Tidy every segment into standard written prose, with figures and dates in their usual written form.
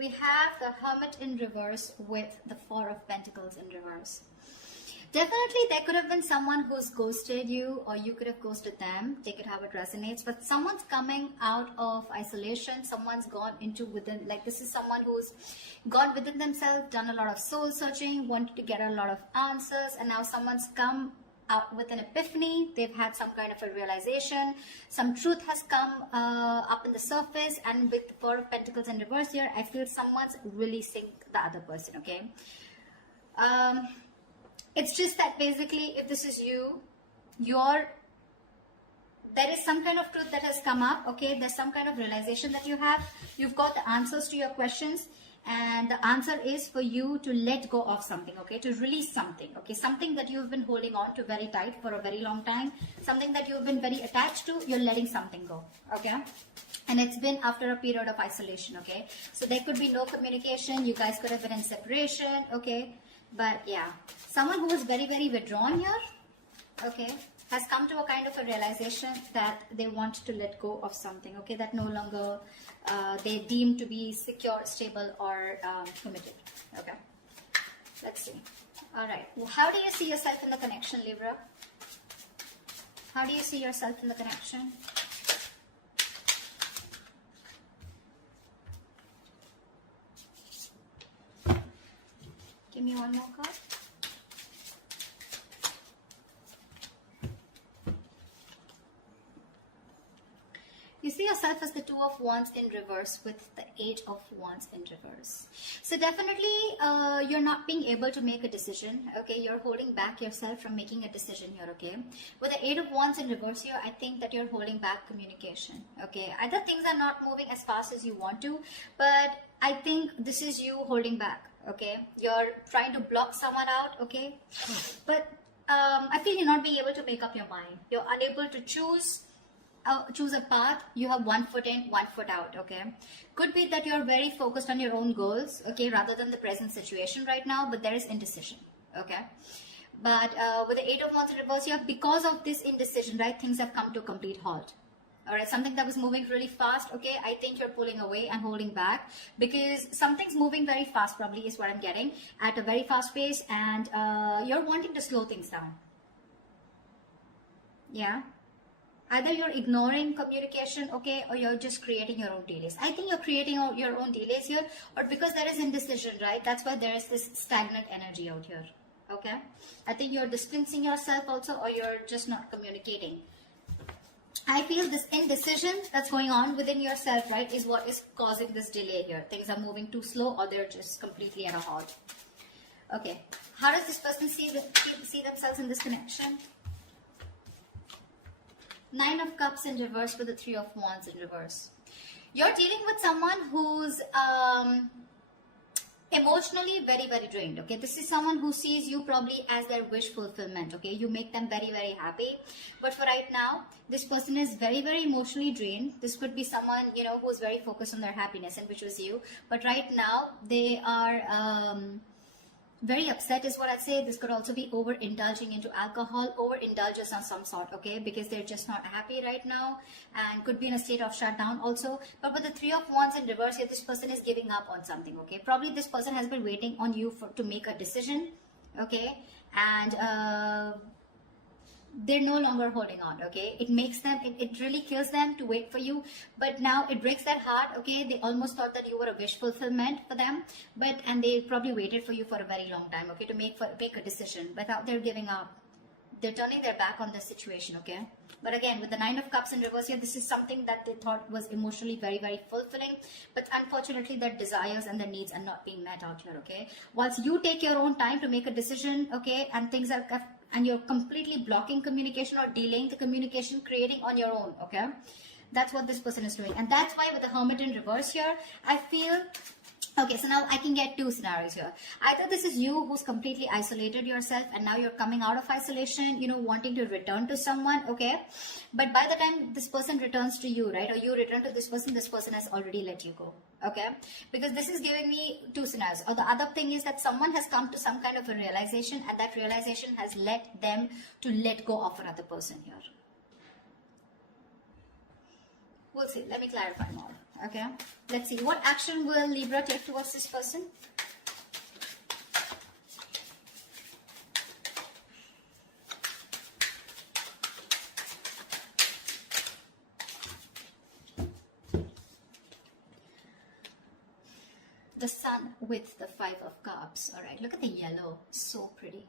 we have the Hermit in reverse with the Four of Pentacles in reverse. Definitely, there could have been someone who's ghosted you, or you could have ghosted them. Take it how it resonates. But someone's coming out of isolation. Someone's gone into within, like this is someone who's gone within themselves, done a lot of soul searching, wanted to get a lot of answers, and now someone's come out with an epiphany. They've had some kind of a realization. Some truth has come up in the surface, and with the Four of Pentacles in reverse here, I feel someone's releasing the other person, okay? It's just that basically, if this is you, there is some kind of truth that has come up, okay? There's some kind of realization that you have. You've got the answers to your questions, and the answer is for you to let go of something, okay? To release something, okay? Something that you've been holding on to very tight for a very long time. Something that you've been very attached to, you're letting something go, okay? And it's been after a period of isolation, okay? So there could be no communication. You guys could have been in separation, okay? But yeah, someone who is very, very withdrawn here, okay, has come to a kind of a realization that they want to let go of something, okay, that no longer they deem to be secure, stable, or committed, okay. Let's see. All right. Well, how do you see yourself in the connection, Libra? How do you see yourself in the connection? Give me one more card. You see yourself as the Two of Wands in reverse with the Eight of Wands in reverse. So definitely you're not being able to make a decision, okay? You're holding back yourself from making a decision here, okay? With the Eight of Wands in reverse here, I think that you're holding back communication, okay? Either things are not moving as fast as you want to, but I think this is you holding back, okay? You're trying to block someone out, okay? But I feel you're not being able to make up your mind. You're unable to choose a path. You have one foot in, one foot out, okay? Could be that you're very focused on your own goals, okay, rather than the present situation right now, but there is indecision, okay? But with the Eight of Wands in reverse here, because of this indecision, right, things have come to a complete halt. All right, something that was moving really fast, okay, I think you're pulling away and holding back because something's moving very fast, probably is what I'm getting, at a very fast pace, and you're wanting to slow things down. Yeah. Either you're ignoring communication, okay, or you're just creating your own delays. I think you're creating your own delays here, or because there is indecision, right? That's why there is this stagnant energy out here, okay? I think you're distancing yourself also, or you're just not communicating. I feel this indecision that's going on within yourself, right, is what is causing this delay here. Things are moving too slow, or they're just completely at a halt. Okay, how does this person see themselves in this connection? Nine of Cups in reverse with the Three of Wands in reverse. You're dealing with someone who's emotionally very, very drained, okay? This is someone who sees you probably as their wish fulfillment, okay? You make them very, very happy. But for right now, this person is very, very emotionally drained. This could be someone, you know, who's very focused on their happiness, and which was you. But right now, they are very upset is what I'd say. This could also be overindulging into alcohol, overindulgence of some sort, okay? Because they're just not happy right now, and could be in a state of shutdown also. But with the Three of Wands in reverse here, this person is giving up on something, okay? Probably this person has been waiting on you to make a decision, okay? And they're no longer holding on, okay? It makes them, it really kills them to wait for you, but now it breaks their heart, okay? They almost thought that you were a wish fulfillment for them, and they probably waited for you for a very long time, okay, to make a decision, but now they're giving up. They're turning their back on the situation, okay? But again, with the Nine of Cups in reverse here, this is something that they thought was emotionally very, very fulfilling, but unfortunately their desires and their needs are not being met out here, okay? Once you take your own time to make a decision, okay, and you're completely blocking communication or delaying the communication, creating on your own, okay? That's what this person is doing. And that's why with the Hermit in reverse here, I feel, okay, so now I can get two scenarios here. Either this is you who's completely isolated yourself, and now you're coming out of isolation, you know, wanting to return to someone, okay? But by the time this person returns to you, right, or you return to this person has already let you go, okay? Because this is giving me two scenarios. Or the other thing is that someone has come to some kind of a realization, and that realization has led them to let go of another person here. We'll see. Let me clarify more. Okay, let's see. What action will Libra take towards this person? The Sun with the 5 of Cups. All right, look at the yellow. So pretty.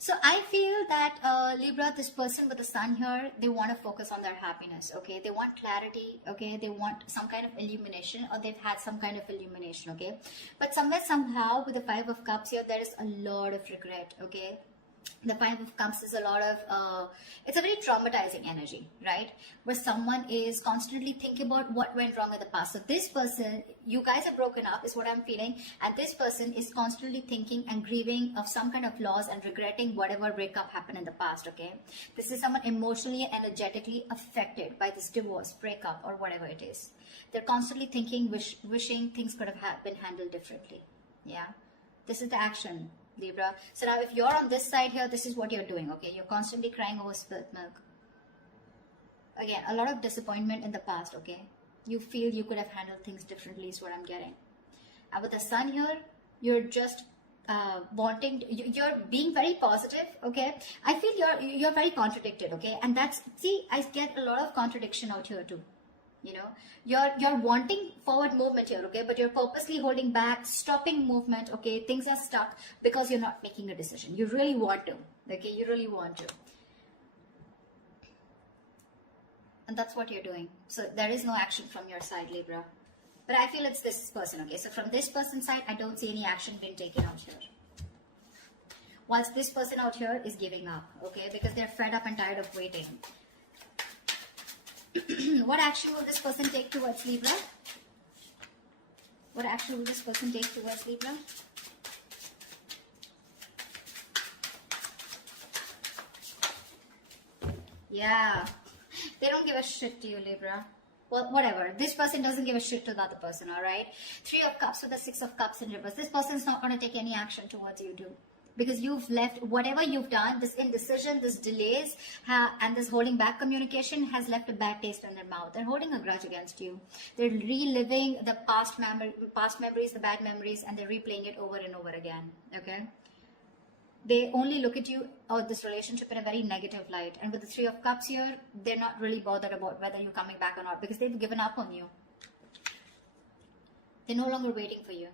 So I feel that Libra, this person with the Sun here, they want to focus on their happiness, okay? They want clarity, okay? They want some kind of illumination, or they've had some kind of illumination, okay? But somewhere, somehow, with the 5 of Cups here, there is a lot of regret, okay? The 5 of Cups is a lot of, it's a very traumatizing energy, right? Where someone is constantly thinking about what went wrong in the past. So this person, you guys are broken up is what I'm feeling. And this person is constantly thinking and grieving of some kind of loss and regretting whatever breakup happened in the past, okay? This is someone emotionally and energetically affected by this divorce, breakup, or whatever it is. They're constantly thinking, wishing things could have been handled differently, yeah? This is the action, Libra. So now if you're on this side here, this is what you're doing, okay? You're constantly crying over spilt milk. Again, a lot of disappointment in the past, okay? You feel you could have handled things differently is what I'm getting. And with the Sun here, you're just you're being very positive, okay? I feel you're very contradicted, okay? And that's, see, I get a lot of contradiction out here too. You know, you're wanting forward movement here, okay, but you're purposely holding back, stopping movement, okay? Things are stuck because you're not making a decision. You really want to, okay? You really want to, and that's what you're doing. So there is no action from your side, Libra, but I feel it's this person, okay? So from this person's side, I don't see any action being taken out here, whilst this person out here is giving up, okay, because they're fed up and tired of waiting. What action will this person take towards Libra? What action will this person take towards Libra? Yeah, they don't give a shit to you, Libra. Well, whatever. This person doesn't give a shit to the other person, all right? 3 of Cups with the 6 of Cups in reverse. This person is not going to take any action towards you, too. Because you've left, whatever you've done, this indecision, this delays, and this holding back communication has left a bad taste in their mouth. They're holding a grudge against you. They're reliving the past memories, the bad memories, and they're replaying it over and over again, okay? They only look at you or this relationship in a very negative light. And with the 3 of Cups here, they're not really bothered about whether you're coming back or not, because they've given up on you. They're no longer waiting for you.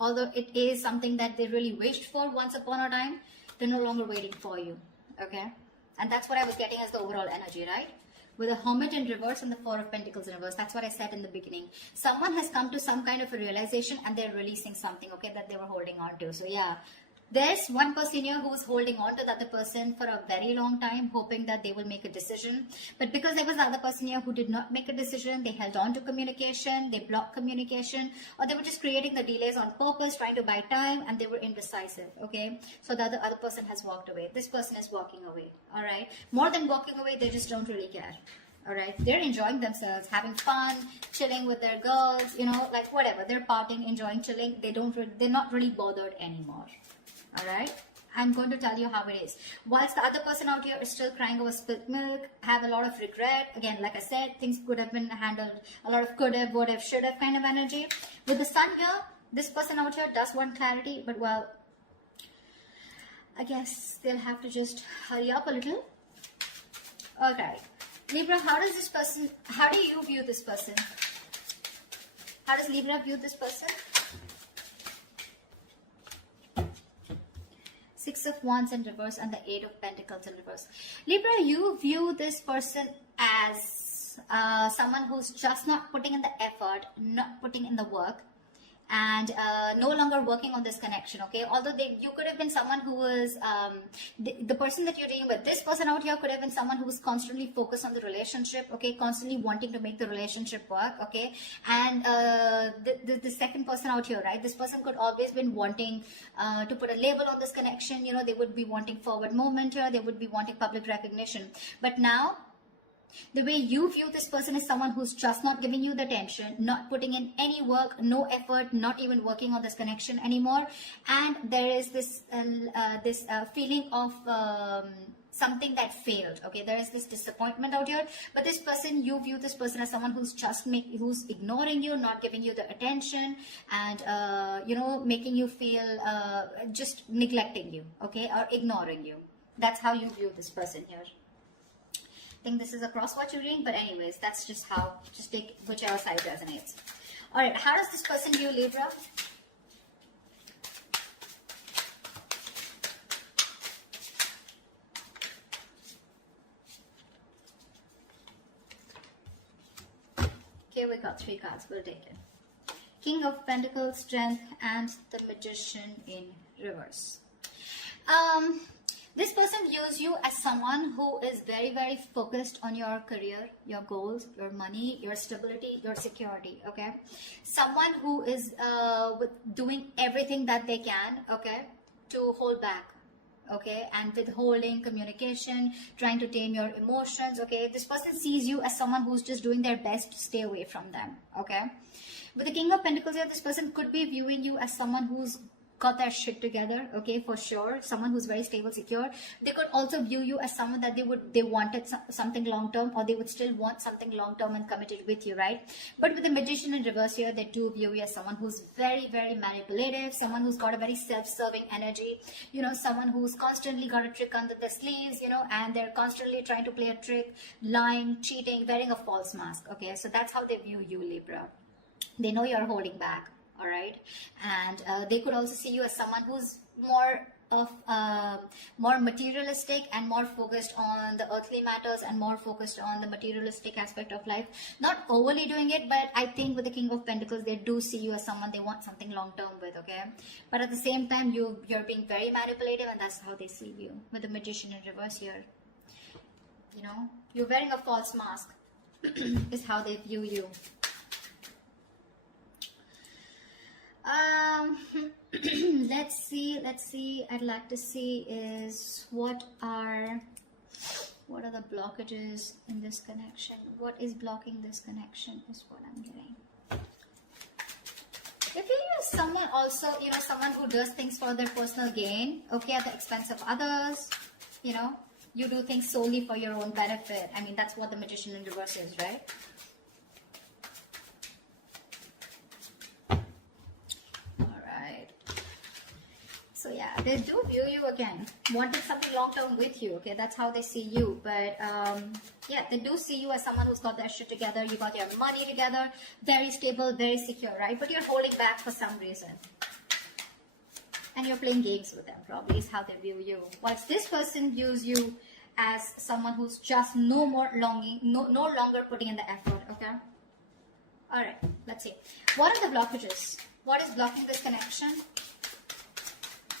Although it is something that they really wished for once upon a time, they're no longer waiting for you, okay? And that's what I was getting as the overall energy, right? With the Hermit in reverse and the 4 of Pentacles in reverse, that's what I said in the beginning. Someone has come to some kind of a realization and they're releasing something, okay, that they were holding on to. So yeah, there's one person here who's holding on to the other person for a very long time, hoping that they will make a decision. But because there was the other person here who did not make a decision, they held on to communication, they blocked communication, or they were just creating the delays on purpose, trying to buy time, and they were indecisive, okay? So the other person has walked away. This person is walking away, all right? More than walking away, they just don't really care. All right, they're enjoying themselves, having fun, chilling with their girls, you know, like whatever. They're partying, enjoying, chilling. They're not really bothered anymore. All right, I'm going to tell you how it is. Whilst the other person out here is still crying over spilt milk, have a lot of regret. Again, like I said, things could have been handled. A lot of could have, would have, should have kind of energy. With the Sun here, this person out here does want clarity, but well, I guess they'll have to just hurry up a little. Okay. Libra, how do you view this person? How does Libra view this person? 6 of Wands in reverse and the 8 of Pentacles in reverse. Libra, you view this person as someone who's just not putting in the effort, not putting in the work, and no longer working on this connection, okay? Although you could have been someone who was, the person that you're dealing with, this person out here could have been someone who was constantly focused on the relationship, okay? Constantly wanting to make the relationship work, okay? And the second person out here, right? This person could always been wanting to put a label on this connection, you know, they would be wanting forward movement here, they would be wanting public recognition. But now, the way you view this person is someone who's just not giving you the attention, not putting in any work, no effort, not even working on this connection anymore. And there is this feeling of something that failed. Okay, there is this disappointment out here, but this person, you view this person as someone who's just who's ignoring you, not giving you the attention, and you know, making you feel just neglecting you, okay, or ignoring you. That's how you view this person here. I think this is a cross-watch reading, but anyways, that's just how, just take whichever side resonates. All right, how does this person view Libra? Okay, we got 3 cards. We'll take it. King of Pentacles, Strength, and the Magician in reverse. This person views you as someone who is very, very focused on your career, your goals, your money, your stability, your security, okay? Someone who is doing everything that they can, okay, to hold back, okay, and withholding communication, trying to tame your emotions, okay? This person sees you as someone who's just doing their best to stay away from them, okay? With the King of Pentacles here, this person could be viewing you as someone who's got their shit together, okay, for sure. Someone who's very stable, secure. They could also view you as someone that they wanted something long term, or they would still want something long term and committed with you, right? But with the Magician in reverse here, they do view you as someone who's very, very manipulative, someone who's got a very self-serving energy, you know, someone who's constantly got a trick under their sleeves, you know, and they're constantly trying to play a trick, lying, cheating, wearing a false mask, okay? So that's how they view you, Libra. They know you're holding back. All right, and they could also see you as someone who's more materialistic and more focused on the earthly matters and more focused on the materialistic aspect of life. Not overly doing it, but I think with the King of Pentacles, they do see you as someone they want something long term with, okay? But at the same time, you're being very manipulative, and that's how they see you. With the Magician in reverse here, you know, you're wearing a false mask is how they view you. Let's see. I'd like to see is what are the blockages in this connection? What is blocking this connection is what I'm getting. If you're someone also, you know, someone who does things for their personal gain, okay, at the expense of others, you know, you do things solely for your own benefit. I mean, that's what the Magician in reverse is, right? So yeah, they do view you again, wanting something long term with you, okay? That's how they see you. But yeah, they do see you as someone who's got their shit together, you got your money together, very stable, very secure, right? But you're holding back for some reason. And you're playing games with them, probably, is how they view you. Whilst this person views you as someone who's just no longer putting in the effort, okay? Alright, let's see. What are the blockages? What is blocking this connection?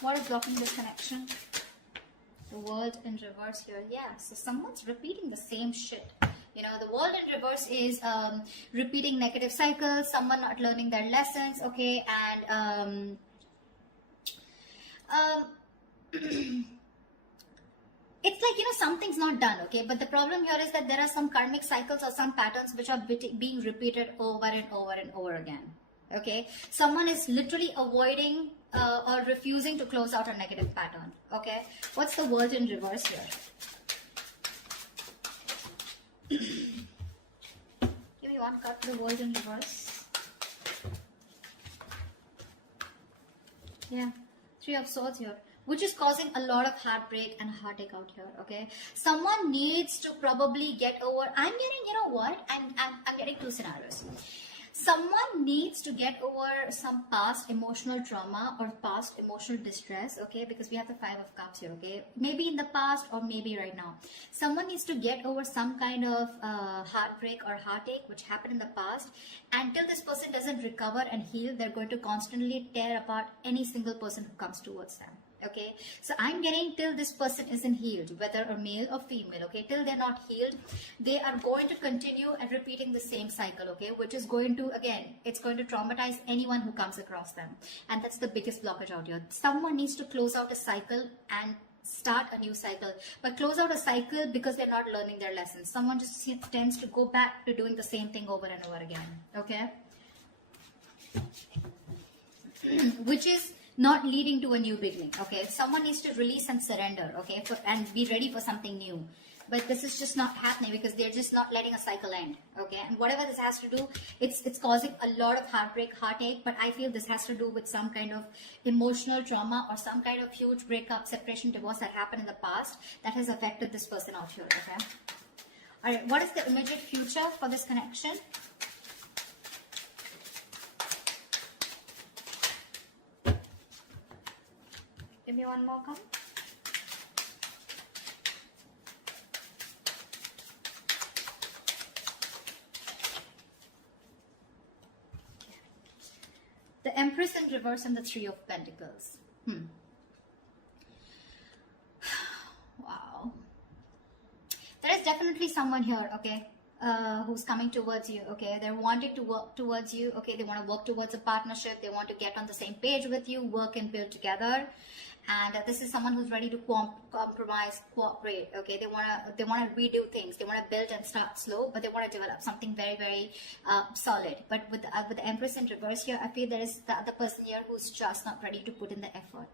What is blocking this connection? The World in reverse here. Yeah, so someone's repeating the same shit. You know, the World in reverse is repeating negative cycles, someone not learning their lessons, okay? And it's like, you know, something's not done, okay? But the problem here is that there are some karmic cycles or some patterns which are being repeated over and over and over again, okay? Someone is literally avoiding or refusing to close out a negative pattern, okay? What's the World in reverse here? Give me one card for the World in reverse. Yeah, 3 of Swords here, which is causing a lot of heartbreak and heartache out here, okay? Someone needs to probably get over, I'm getting, you know what? I'm getting 2 scenarios. Someone needs to get over some past emotional trauma or past emotional distress, okay? Because we have the 5 of Cups here, okay? Maybe in the past or maybe right now. Someone needs to get over some kind of heartbreak or heartache which happened in the past. Until this person doesn't recover and heal, they're going to constantly tear apart any single person who comes towards them. Okay, so I'm getting till this person isn't healed, whether a male or female, okay, till they're not healed, they are going to continue and repeating the same cycle, okay, which is going to, again, it's going to traumatize anyone who comes across them. And that's the biggest blockage out here. Someone needs to close out a cycle and start a new cycle, but close out a cycle because they're not learning their lessons. Someone just tends to go back to doing the same thing over and over again, okay? Which is not leading to a new beginning. Okay, someone needs to release and surrender, okay, and be ready for something new. But this is just not happening because they're just not letting a cycle end. Okay, and whatever this has to do, it's causing a lot of heartbreak, heartache. But I feel this has to do with some kind of emotional trauma or some kind of huge breakup, separation, divorce that happened in the past that has affected this person out here. Okay, all right, what is the immediate future for this connection? Give me one more card. The Empress in reverse and the Three of Pentacles. Wow. There is definitely someone here, okay, who's coming towards you, okay. They're wanting to work towards you, okay. They want to work towards a partnership. They want to get on the same page with you, work and build together. And this is someone who's ready to compromise, cooperate, okay. They want to redo things. They want to build and start slow, but they want to develop something very, very solid. But with the Empress in reverse here, I feel there is the other person here who's just not ready to put in the effort.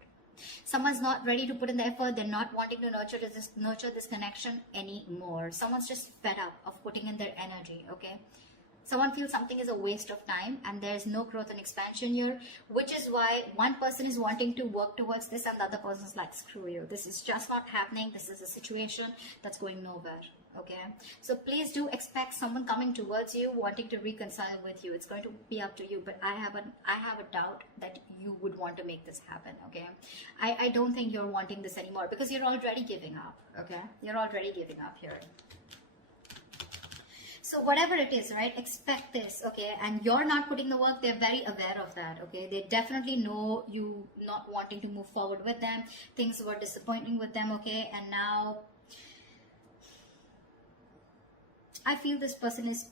Someone's not ready to put in the effort. They're not wanting to nurture this connection anymore. Someone's just fed up of putting in their energy, okay. Someone feels something is a waste of time and there's no growth and expansion here, which is why one person is wanting to work towards this and the other person's like, screw you. This is just not happening. This is a situation that's going nowhere. Okay, so please do expect someone coming towards you, wanting to reconcile with you. It's going to be up to you, but I have a doubt that you would want to make this happen. Okay, I don't think you're wanting this anymore because you're already giving up. Okay, you're already giving up here. So whatever it is, right, expect this, okay, and you're not putting the work. They're very aware of that, okay. They definitely know you not wanting to move forward with them. Things were disappointing with them, okay, and now I feel this person is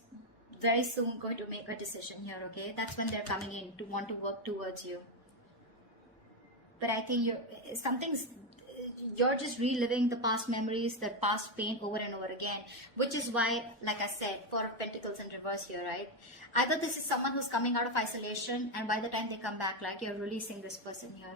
very soon going to make a decision here, okay. That's when they're coming in to want to work towards you. But I think you're just reliving the past memories, the past pain over and over again, which is why, like I said, Four of Pentacles in reverse here, right? Either this is someone who's coming out of isolation and by the time they come back, like, you're releasing this person here.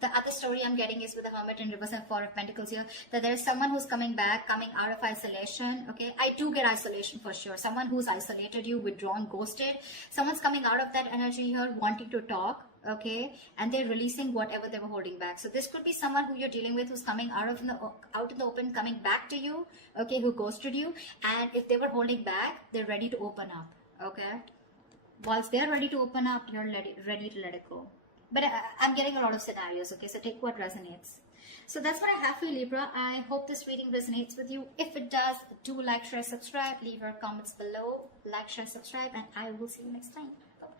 The other story I'm getting is with the Hermit in reverse and Four of Pentacles here, that there's someone who's coming back, coming out of isolation, okay? I do get isolation for sure. Someone who's isolated you, withdrawn, ghosted. Someone's coming out of that energy here, wanting to talk, okay? And they're releasing whatever they were holding back. So this could be someone who you're dealing with who's coming out in the open, coming back to you, okay? Who ghosted you. And if they were holding back, they're ready to open up, okay? Whilst they're ready to open up, you're ready to let it go. But I'm getting a lot of scenarios, okay? So take what resonates. So that's what I have for you, Libra. I hope this reading resonates with you. If it does, do like, share, subscribe. Leave your comments below. Like, share, subscribe. And I will see you next time. Bye-bye.